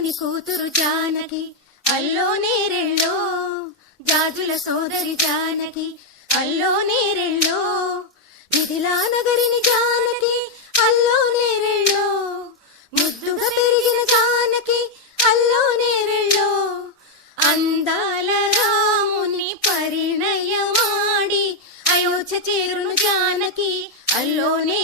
జనకుని కూతురు జానకి అల్లో నేరెళ్ళో, జాజుల సోదరి జానకి అల్లో నేరెళ్ళో, మిథిలా నగరిని జానకి అల్లో నేరెళ్ళో, ముద్దుగా పెరిగిన జానకి అల్లో నేరెళ్ళో, అందాల రాముని పరిణయమాడి అయోధ్య చేరును జానకి అల్లోనే